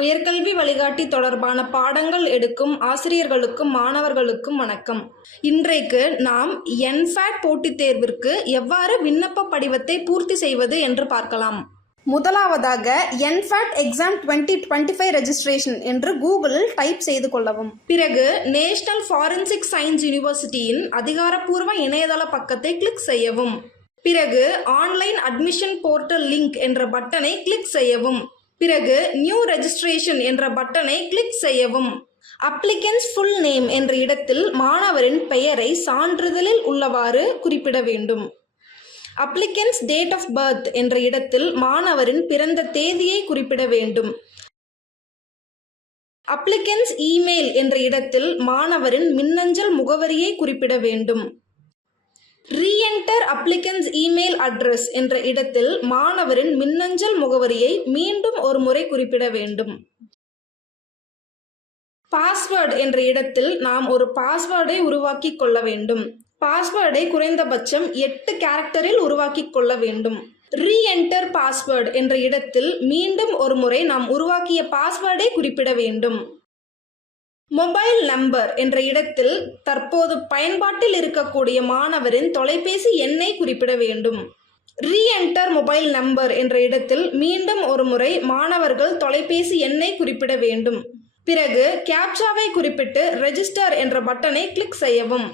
உயர்கல்வி வழிகாட்டி தொடர்பான பாடங்கள் எடுக்கும் ஆசிரியர்களுக்கும் மாணவர்களுக்கும் வணக்கம். இன்றைக்கு நாம் என்ஃபேட் போட்டித் தேர்விற்கு எவ்வாறு விண்ணப்ப படிவத்தை பூர்த்தி செய்வது என்று பார்க்கலாம். முதலாவதாக NFAT exam twenty twenty five registration என்று கூகுளில் டைப் செய்து கொள்ளவும். பிறகு நேஷனல் ஃபாரன்சிக் சயின்ஸ் யூனிவர்சிட்டியின் அதிகாரப்பூர்வ இணையதள பக்கத்தை கிளிக் செய்யவும். பிறகு ஆன்லைன் அட்மிஷன் போர்ட்டல் லிங்க் என்ற பட்டனை கிளிக் செய்யவும். பிறகு நியூ ரெஜிஸ்ட்ரேஷன் என்ற பட்டனை கிளிக் செய்யவும். அப்ளிகன்ஸ் ஃபுல் நேம் என்ற இடத்தில் மாணவரின் பெயரை சான்றிதழில் உள்ளவாறு குறிப்பிட வேண்டும். அப்ளிகன்ஸ் டேட் ஆஃப் பர்த் என்ற இடத்தில் மாணவரின் பிறந்த தேதியை குறிப்பிட வேண்டும். அப்ளிகன்ஸ் இமெயில் என்ற இடத்தில் மாணவரின் மின்னஞ்சல் முகவரியை குறிப்பிட வேண்டும். என்டர் அப்ளிகன்ஸ் இமெயில் அட்ரஸ் என்ற இடத்தில் மாணவரின் மின்னஞ்சல் முகவரியை மீண்டும் ஒரு முறை குறிப்பிட வேண்டும். பாஸ்வேர்டு என்ற இடத்தில் நாம் ஒரு பாஸ்வேர்டை உருவாக்கி கொள்ள வேண்டும். பாஸ்வேர்டை குறைந்தபட்சம் எட்டு கேரக்டரில் உருவாக்கி கொள்ள வேண்டும். ரீஎன்டர் பாஸ்வேர்டு என்ற இடத்தில் மீண்டும் ஒரு முறை நாம் உருவாக்கிய பாஸ்வேர்டை குறிப்பிட வேண்டும். மொபைல் நம்பர் என்ற இடத்தில் தற்போது பயன்பாட்டில் இருக்கக்கூடிய மாணவரின் தொலைபேசி எண்ணை குறிப்பிட வேண்டும். ரீஎன்டர் மொபைல் நம்பர் என்ற இடத்தில் மீண்டும் ஒரு முறை மாணவர்கள் தொலைபேசி எண்ணை குறிப்பிட வேண்டும். பிறகு கேப்சாவை குறிப்பிட்டு ரெஜிஸ்டர் என்ற பட்டனை கிளிக் செய்யவும்.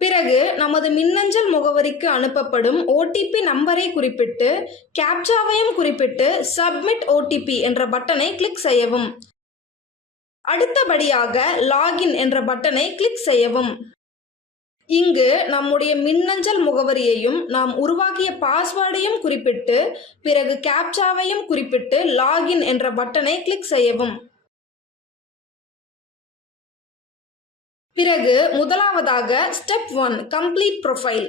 பிறகு நமது மின்னஞ்சல் முகவரிக்கு அனுப்பப்படும் ஓடிபி நம்பரை குறிப்பிட்டு கேப்சாவையும் குறிப்பிட்டு சப்மிட் ஓடிபி என்ற பட்டனை கிளிக் செய்யவும். அடுத்தபடியாக லாகின் என்ற பட்டனை கிளிக் செய்யவும். இங்கு நம்முடைய மின்னஞ்சல் முகவரியையும் நாம் உருவாக்கிய பாஸ்வேர்டையும் குறிப்பிட்டு பிறகு கேப்சாவையும் குறிப்பிட்டு லாகின் என்ற பட்டனை கிளிக் செய்யவும். பிறகு முதலாவதாக ஸ்டெப் ஒன் கம்ப்ளீட் ப்ரொஃபைல்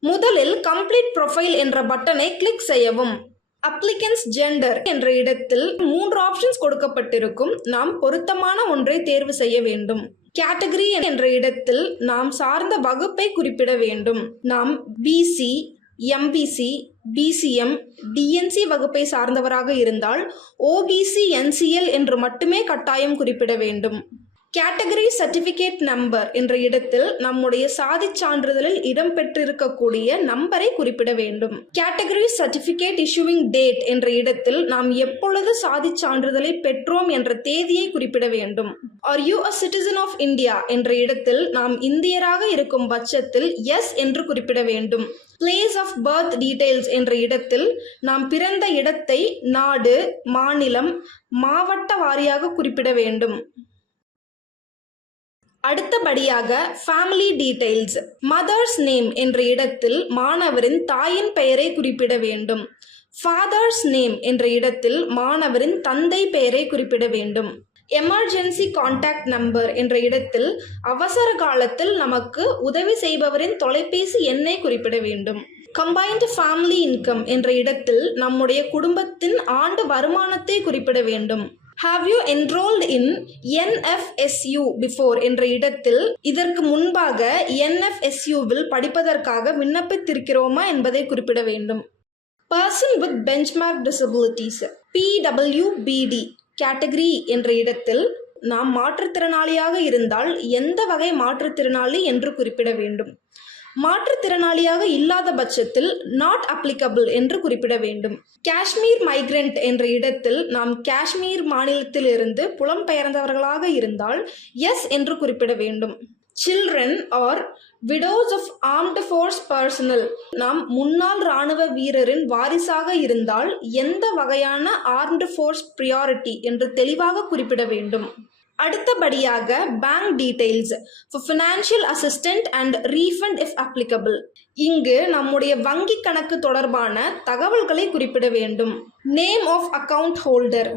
முதலில் கம்ப்ளீட் ப்ரொஃபைல் என்ற பட்டனை கிளிக் செய்யவும். அப்ளிகன்ஸ் ஜெண்டர் என்ற இடத்தில் மூன்று ஆப்ஷன்ஸ் கொடுக்கப்பட்டிருக்கும். நாம் பொருத்தமான ஒன்றை தேர்வு செய்ய வேண்டும். கேட்டகரி என்ற இடத்தில் நாம் சார்ந்த வகுப்பை குறிப்பிட வேண்டும். நாம் பிசி எம்பிசி பிசிஎம் டிஎன்சி வகுப்பை சார்ந்தவராக இருந்தால் ஓபிசி என்சிஎல் என்று மட்டுமே கட்டாயம் குறிப்பிட வேண்டும். கேட்டகரி சர்டிஃபிகேட் நம்பர் என்ற இடத்தில் நம்முடைய சாதிச் சான்றிதழில் இடம்பெற்றிருக்கக்கூடிய நம்பரை குறிப்பிட வேண்டும். கேட்டகரி சர்டிஃபிகேட் இஷ்யூவிங் டேட் என்ற இடத்தில் நாம் எப்பொழுது சாதிச் சான்றிதழை பெற்றோம் என்ற தேதியை குறிப்பிட வேண்டும். Are you a citizen of India என்ற இடத்தில் நாம் இந்தியராக இருக்கும் பட்சத்தில் எஸ் என்று குறிப்பிட வேண்டும். பிளேஸ் ஆஃப் பர்த் டீடைல்ஸ் என்ற இடத்தில் நாம் பிறந்த இடத்தை நாடு மாநிலம் மாவட்ட வாரியாக குறிப்பிட வேண்டும். அடுத்தபடியாக ஃபேமிலி டீடைல்ஸ் மதர்ஸ் நேம் என்ற இடத்தில் மாணவரின் தாயின் பெயரை குறிப்பிட வேண்டும். ஃபாதர்ஸ் நேம் என்ற இடத்தில் மாணவரின் தந்தை பெயரை குறிப்பிட வேண்டும். எமர்ஜென்சி கான்டாக்ட் நம்பர் என்ற இடத்தில் அவசர காலத்தில் நமக்கு உதவி செய்பவரின் தொலைபேசி எண்ணை குறிப்பிட வேண்டும். கம்பைன்டு ஃபேமிலி இன்கம் என்ற இடத்தில் நம்முடைய குடும்பத்தின் ஆண்டு வருமானத்தை குறிப்பிட வேண்டும். Have you enrolled in NFSU before என்ற இடத்தில் இதற்கு முன்பாக என்எஃப்எஸ்யூவில் படிப்பதற்காக விண்ணப்பித்திருக்கிறோமா என்பதை குறிப்பிட வேண்டும். Person with benchmark disabilities PWBD category என்ற இடத்தில் நாம் மாற்றுத்திறனாளியாக இருந்தால் எந்த வகை மாற்றுத்திறனாளி என்று குறிப்பிட வேண்டும். மாற்றுத்திறனாளியாக இல்லாத பட்சத்தில் நாட் அப்ளிகபிள் என்று குறிப்பிட வேண்டும். காஷ்மீர் மைக்ரண்ட் என்ற இடத்தில் நாம் காஷ்மீர் மாநிலத்திலிருந்து புலம்பெயர்ந்தவர்களாக இருந்தால் எஸ் என்று குறிப்பிட வேண்டும். Children or widows of armed force personnel நாம் முன்னாள் இராணுவ வீரரின் வாரிசாக இருந்தால் எந்த வகையான ஆர்ம்டு ஃபோர்ஸ் ப்ரியாரிட்டி என்று தெளிவாக குறிப்பிட வேண்டும். அடுத்தபடியாக bank details for financial assistant and refund if applicable இங்கு நம்முடைய வங்கி கணக்கு தொடர்பான தகவல்களை குறிப்பிட வேண்டும். நேம் ஆஃப் அக்கவுண்ட் ஹோல்டர்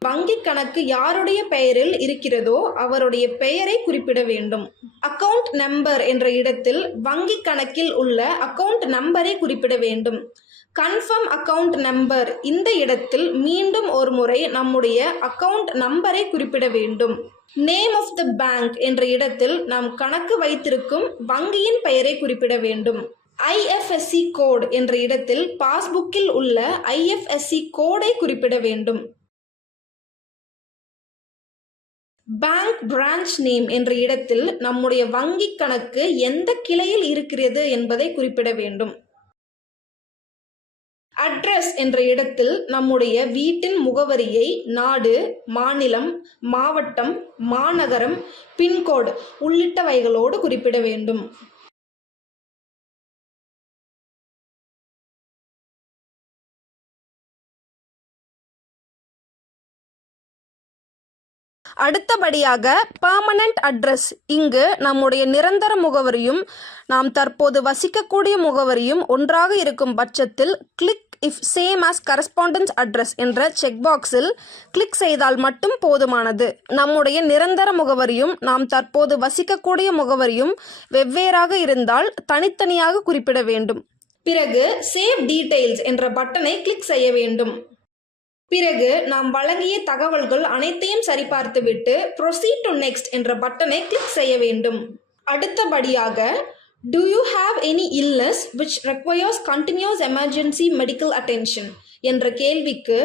வங்கி கணக்கு யாருடைய பெயரில் இருக்கிறதோ அவருடைய பெயரை குறிப்பிட வேண்டும். அக்கவுண்ட் நம்பர் என்ற இடத்தில் வங்கி கணக்கில் உள்ள அக்கவுண்ட் நம்பரை குறிப்பிட வேண்டும். கன்ஃபார்ம் அக்கவுண்ட் நம்பர் இந்த இடத்தில் மீண்டும் ஒரு முறை நம்முடைய அக்கவுண்ட் நம்பரை குறிப்பிட வேண்டும். நேம் ஆஃப் த பேங்க் என்ற இடத்தில் நாம் கணக்கு வைத்திருக்கும் வங்கியின் பெயரை குறிப்பிட வேண்டும். ஐஎஃப்எஸ்சி கோட் என்ற இடத்தில் பாஸ்புக்கில் உள்ள ஐஎஃப்எஸ்சி கோடை குறிப்பிட வேண்டும். பேங்க் பிரான்ச் நேம் என்ற இடத்தில் நம்முடைய வங்கி கணக்கு எந்த கிளையில் இருக்கிறது என்பதை குறிப்பிட வேண்டும். அட்ரஸ் என்ற இடத்தில் நம்முடைய வீட்டின் முகவரியை நாடு மாநிலம் மாவட்டம் மாநகரம் பின்கோடு உள்ளிட்டவைகளோடு குறிப்பிட வேண்டும். அடுத்தபடியாக பர்மனண்ட் அட்ரஸ் இங்கு நம்முடைய நிரந்தர முகவரியும் நாம் தற்போது வசிக்கக்கூடிய முகவரியும் ஒன்றாக இருக்கும் பட்சத்தில் click if same as correspondence address என்ற செக் பாக்ஸில் கிளிக் செய்தால் மட்டும் போதுமானது. நம்முடைய நிரந்தர முகவரியும் நாம் தற்போது வசிக்கக்கூடிய முகவரியும் வெவ்வேறாக இருந்தால் தனித்தனியாக குறிப்பிட வேண்டும். பிறகு சேவ் டீடைல்ஸ் என்ற பட்டனை கிளிக் செய்ய வேண்டும். பிறகு நாம் வழங்கிய தகவல்கள் அனைத்தையும் சரிபார்த்துவிட்டு ப்ரொசீட் டு நெக்ஸ்ட் என்ற பட்டனை கிளிக் செய்ய வேண்டும். அடுத்தபடியாக do you have any illness which requires continuous emergency medical attention என்ற கேள்விக்கு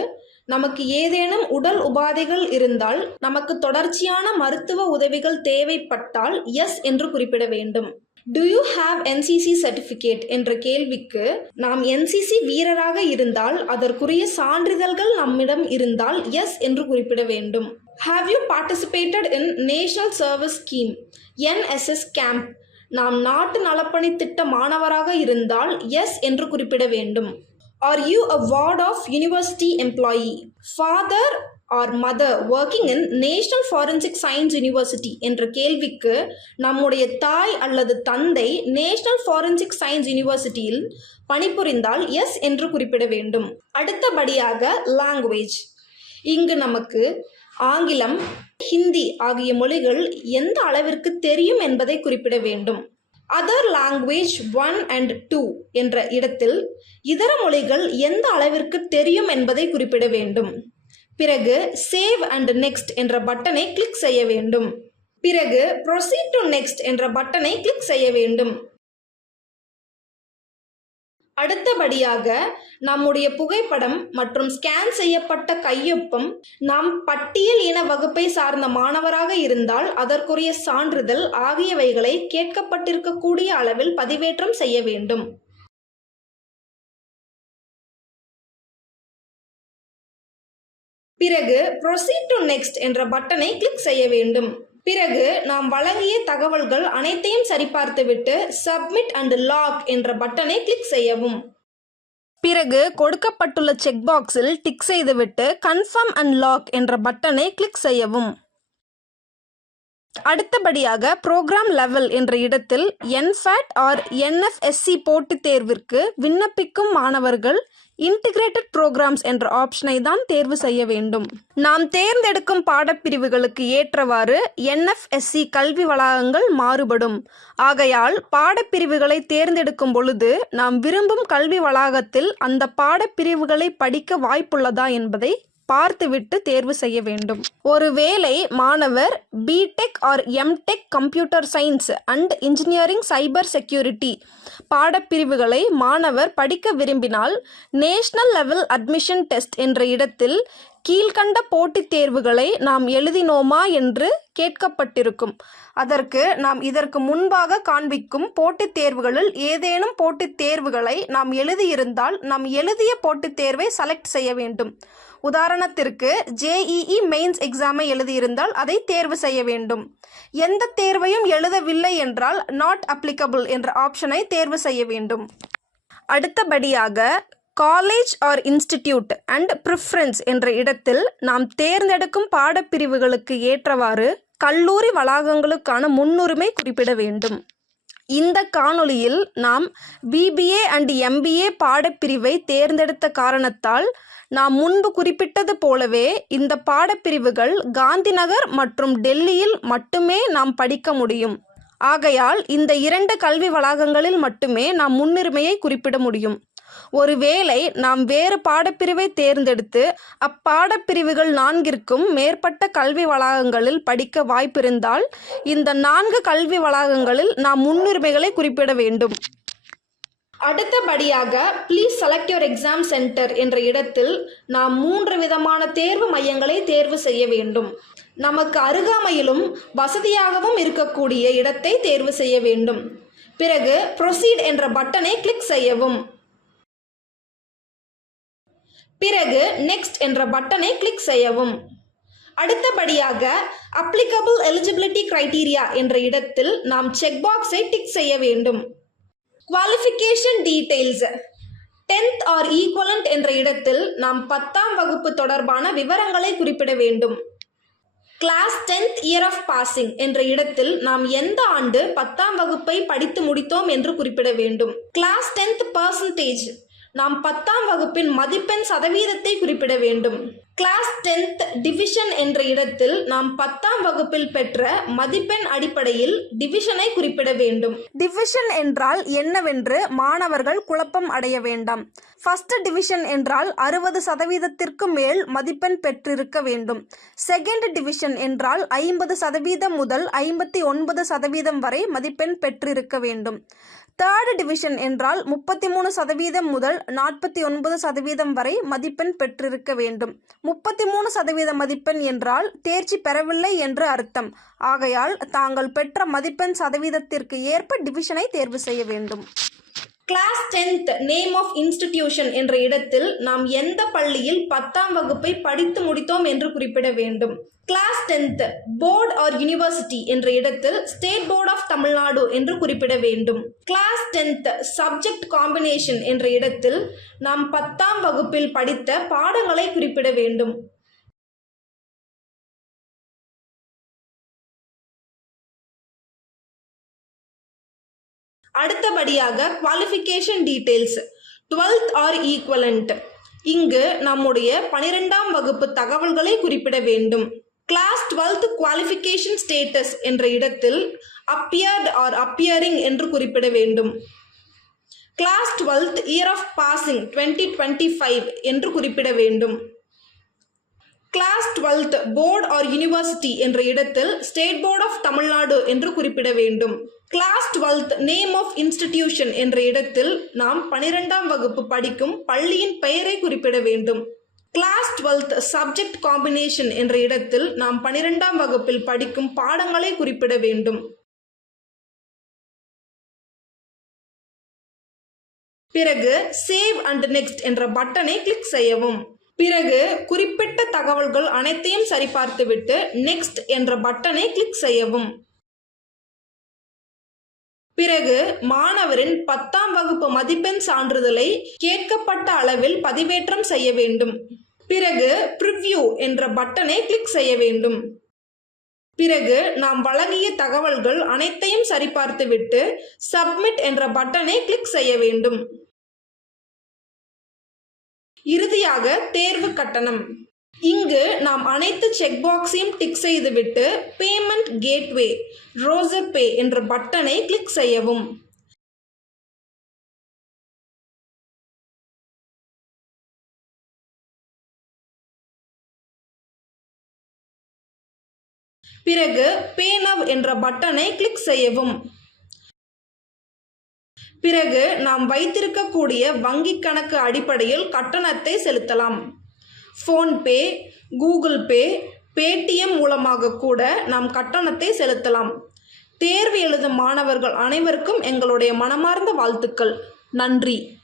நமக்கு ஏதேனும் உடல் உபாதைகள் இருந்தால் நமக்கு தொடர்ச்சியான மருத்துவ உதவிகள் தேவைப்பட்டால் எஸ் என்று குறிப்பிட வேண்டும். Do you have NCC certificate என்ற கேள்விக்கு நாம் என்சிசி வீரராக இருந்தால் அதற்குரிய சான்றிதழ்கள் நம்மிடம் இருந்தால் எஸ் என்று குறிப்பிட வேண்டும். Have you participated in national service scheme NSS camp நாம் நாட்டு நலப்பணி திட்ட மாணவராக இருந்தால் எஸ் என்று குறிப்பிட வேண்டும். Are you a ward of university employee father or mother working in national forensic science university என்ற கேள்விக்கு நம்முடைய தாய் அல்லது தந்தை நேஷனல் ஃபாரன்சிக் சயின்ஸ் யூனிவர்சிட்டியில் பணிபுரிந்தால் எஸ் என்று குறிப்பிட வேண்டும். அடுத்தபடியாக லாங்குவேஜ் இங்கு நமக்கு ஆங்கிலம் ஹிந்தி ஆகிய மொழிகள் எந்த அளவிற்கு தெரியும் என்பதை குறிப்பிட வேண்டும். Other language one and two என்ற இடத்தில் இதர மொழிகள் எந்த அளவிற்கு தெரியும் என்பதை குறிப்பிட வேண்டும். பிறகு சேவ் அண்ட் நெக்ஸ்ட் என்ற பட்டனை கிளிக் செய்ய வேண்டும். பிறகு ப்ரொசீட் டு நெக்ஸ்ட் என்ற பட்டனை கிளிக் செய்ய வேண்டும். அடுத்தபடியாக நம்முடைய புகைப்படம் மற்றும் ஸ்கேன் செய்யப்பட்ட கையொப்பம் நாம் பட்டியல் இன வகுப்பை சார்ந்த மாணவராக இருந்தால் அதற்குரிய சான்றிதழ் ஆகியவைகளை கேட்கப்பட்டிருக்கக்கூடிய அளவில் பதிவேற்றம் செய்ய வேண்டும். பிறகு ப்ரொசீட் டு நெக்ஸ்ட் என்ற பட்டனை கிளிக் செய்ய வேண்டும். பிறகு நாம் வழங்கிய தகவல்கள் அனைத்தையும் சரிபார்த்துவிட்டு சப்மிட் அண்ட் லாக் என்ற பட்டனை கிளிக் செய்யவும். பிறகு கொடுக்கப்பட்டுள்ள செக் பாக்ஸில் டிக் செய்துவிட்டு கன்ஃபார்ம் அண்ட் லாக் என்ற பட்டனை கிளிக் செய்யவும். அடுத்தபடியாக ப்ரோக்ராம் லெவல் என்ற இடத்தில் என்ஃபேட் ஆர் என்எஃப்எஸ்சி போட்டித் தேர்விற்கு விண்ணப்பிக்கும் மாணவர்கள் இன்டிகிரேட்டட் ப்ரோக்ராம்ஸ் என்ற ஆப்ஷனை தான் தேர்வு செய்ய வேண்டும். நாம் தேர்ந்தெடுக்கும் பாடப்பிரிவுகளுக்கு ஏற்றவாறு என்எஃப்எஸ்சி கல்வி வளாகங்கள் மாறுபடும். ஆகையால் பாடப்பிரிவுகளை தேர்ந்தெடுக்கும் பொழுது நாம் விரும்பும் கல்வி வளாகத்தில் அந்த பாடப்பிரிவுகளை படிக்க வாய்ப்புள்ளதா என்பதை பார்த்துவிட்டு தேர்வு செய்ய வேண்டும். ஒருவேளை மாணவர் BTech or MTech computer science and engineering cyber security பாடப்பிரிவுகளை மாணவர் படிக்க விரும்பினால் நேஷனல் லெவல் அட்மிஷன் டெஸ்ட் என்ற இடத்தில் கீழ்கண்ட போட்டித் தேர்வுகளை நாம் எழுதினோமா என்று கேட்கப்பட்டிருக்கும். அதற்கு நாம் இதற்கு முன்பாக காண்பிக்கும் போட்டித் தேர்வுகளில் ஏதேனும் போட்டித் தேர்வுகளை நாம் எழுதியிருந்தால் நாம் எழுதிய போட்டித் தேர்வை செலக்ட் செய்ய வேண்டும். உதாரணத்திற்கு ஜேஇஇ மெயின்ஸ் எக்ஸாமை எழுதியிருந்தால் அதை தேர்வு செய்ய வேண்டும். எந்த தேர்வையும் எழுதவில்லை என்றால் நாட் அப்ளிகபிள் என்ற ஆப்ஷனை தேர்வு செய்ய வேண்டும். அடுத்தபடியாக college or institute and preference என்ற இடத்தில் நாம் தேர்ந்தெடுக்கும் பாடப்பிரிவுகளுக்கு ஏற்றவாறு கல்லூரி வளாகங்களுக்கான முன்னுரிமை குறிப்பிட வேண்டும். இந்த காணொளியில் நாம் பிபிஏ அண்ட் எம்பிஏ பாடப்பிரிவை தேர்ந்தெடுத்த காரணத்தால் நாம் முன்பு குறிப்பிட்டது போலவே இந்த பாடப்பிரிவுகள் காந்திநகர் மற்றும் டெல்லியில் மட்டுமே நாம் படிக்க முடியும். ஆகையால் இந்த இரண்டு கல்வி வளாகங்களில் மட்டுமே நாம் முன்னுரிமையை குறிப்பிட முடியும். ஒருவேளை நாம் வேறு பாடப்பிரிவை தேர்ந்தெடுத்து அப்பாடப்பிரிவுகள் நான்கிற்கும் மேற்பட்ட கல்வி வளாகங்களில் படிக்க வாய்ப்பிருந்தால் இந்த நான்கு கல்வி வளாகங்களில் நாம் முன்னுரிமைகளை குறிப்பிட வேண்டும். அடுத்தபடியாக please select your exam centre என்ற இடத்தில் நாம் மூன்று விதமான தேர்வு மையங்களை தேர்வு செய்ய வேண்டும். நமக்கு அருகாமையிலும் வசதியாகவும் இருக்கக்கூடிய இடத்தை தேர்வு செய்ய வேண்டும். பிறகு ப்ரொசீட் என்ற பட்டனை கிளிக் செய்யவும். பிறகு நெக்ஸ்ட் என்ற பட்டனை கிளிக் செய்யவும். அடுத்தபடியாக அப்ளிகபிள் எலிஜிபிலிட்டி கிரைட்டீரியா என்ற இடத்தில் நாம் செக் பாக்ஸை டிக் செய்ய வேண்டும். Qualification details tenth or equivalent என்ற இடத்தில் நாம் பத்தாம் வகுப்பு தொடர்பான விவரங்களை குறிப்பிட வேண்டும். Class tenth year of passing என்ற இடத்தில் நாம் எந்த ஆண்டு பத்தாம் வகுப்பை படித்து முடித்தோம் என்று குறிப்பிட வேண்டும். கிளாஸ் டென்த் பர்சன்டேஜ் நாம் பத்தாம் வகுப்பின் மதிப்பெண் சதவீதத்தை குறிப்பிட வேண்டும். கிளாஸ் டென்த் டிவிஷன் என்ற இடத்தில் நாம் பத்தாம் வகுப்பில் பெற்ற மதிப்பெண் அடிப்படையில் டிவிஷனை குறிப்பிட வேண்டும். டிவிஷன் என்றால் என்னவென்று மாணவர்கள் குழப்பம் அடைய வேண்டாம். ஃபர்ஸ்ட் டிவிஷன் என்றால் அறுபது சதவீதத்திற்கு மேல் மதிப்பெண் பெற்றிருக்க வேண்டும். செகண்ட் டிவிஷன் என்றால் ஐம்பது சதவீதம் முதல் ஐம்பத்தி ஒன்பது சதவீதம் வரை மதிப்பெண் பெற்றிருக்க வேண்டும். தேர்ட் டிவிஷன் என்றால் முப்பத்தி மூணு சதவீதம் முதல் நாற்பத்தி ஒன்பது சதவீதம் வரை மதிப்பெண் பெற்றிருக்க வேண்டும். முப்பத்தி மூணு சதவீத மதிப்பெண் என்றால் தேர்ச்சி பெறவில்லை என்று அர்த்தம். ஆகையால் தாங்கள் பெற்ற மதிப்பெண் சதவீதத்திற்கு ஏற்ப டிவிஷனை தேர்வு செய்ய வேண்டும். Class tenth name of institution என்ற இடத்தில் நாம் எந்த பள்ளியில் பத்தாம் வகுப்பை படித்து முடித்தோம் என்று குறிப்பிட வேண்டும். Class tenth board or university என்ற இடத்தில் ஸ்டேட் போர்ட் ஆஃப் தமிழ்நாடு என்று குறிப்பிட வேண்டும். கிளாஸ் டென்த் சப்ஜெக்ட் காம்பினேஷன் என்ற இடத்தில் நாம் பத்தாம் வகுப்பில் படித்த பாடங்களை குறிப்பிட வேண்டும். அடுத்தபடியாக qualification details twelfth or equivalent இங்கு நம்முடைய பனிரெண்டாம் வகுப்பு தகவல்களை குறிப்பிட வேண்டும். கிளாஸ் டுவெல்த் குவாலிஃபிகேஷன் ஸ்டேட்டஸ் என்ற இடத்தில் அப்பியர்ட் ஆர் அப்பியரிங் என்று குறிப்பிட வேண்டும். Class twelfth year of passing twenty twenty five என்று குறிப்பிட வேண்டும். Class twelfth board or university என்ற இடத்தில் ஸ்டேட் போர்ட் ஆஃப் தமிழ்நாடு என்று குறிப்பிட வேண்டும். Class twelfth name of institution என்ற இடத்தில் நாம் பனிரெண்டாம் வகுப்பு படிக்கும் பள்ளியின் பெயரை குறிப்பிட வேண்டும். கிளாஸ் டுவெல்த் சப்ஜெக்ட் காம்பினேஷன் என்ற இடத்தில் நாம் பனிரெண்டாம் வகுப்பில் படிக்கும் பாடங்களை குறிப்பிட வேண்டும். பிறகு சேவ் அண்ட் நெக்ஸ்ட் என்ற பட்டனை கிளிக் செய்யவும். பிறகு குறிப்பிட்ட தகவல்கள் அனைத்தையும் சரிபார்த்துவிட்டு நெக்ஸ்ட் என்ற பட்டனை கிளிக் செய்யவும். பிறகு மாணவரின் பத்தாம் வகுப்பு மதிப்பெண் சான்றிதழை கேட்கப்பட்ட அளவில் பதிவேற்றம் செய்ய வேண்டும். பிறகு ப்ரிவ்யூ என்ற பட்டனை கிளிக் செய்ய வேண்டும். பிறகு நாம் வழங்கிய தகவல்கள் அனைத்தையும் சரிபார்த்துவிட்டு சப்மிட் என்ற பட்டனை கிளிக் செய்ய வேண்டும். இறுதியாக தேர்வு கட்டணம். இங்கு நாம் அனைத்து செக் பாக்ஸையும் டிக் செய்துவிட்டு பேமெண்ட் கேட்வே ரோசர் பே என்ற பட்டனை கிளிக் செய்யவும். பிறகு பே நவ் என்ற பட்டனை கிளிக் செய்யவும். பிறகு நாம் வைத்திருக்கக்கூடிய வங்கிக் கணக்கு அடிப்படையில் கட்டணத்தை செலுத்தலாம். ஃபோன்பே கூகுள் பே பேடிஎம் மூலமாக கூட நாம் கட்டணத்தை செலுத்தலாம். தேர்வு எழுதும் மாணவர்கள் அனைவருக்கும் எங்களுடைய மனமார்ந்த வாழ்த்துக்கள். நன்றி.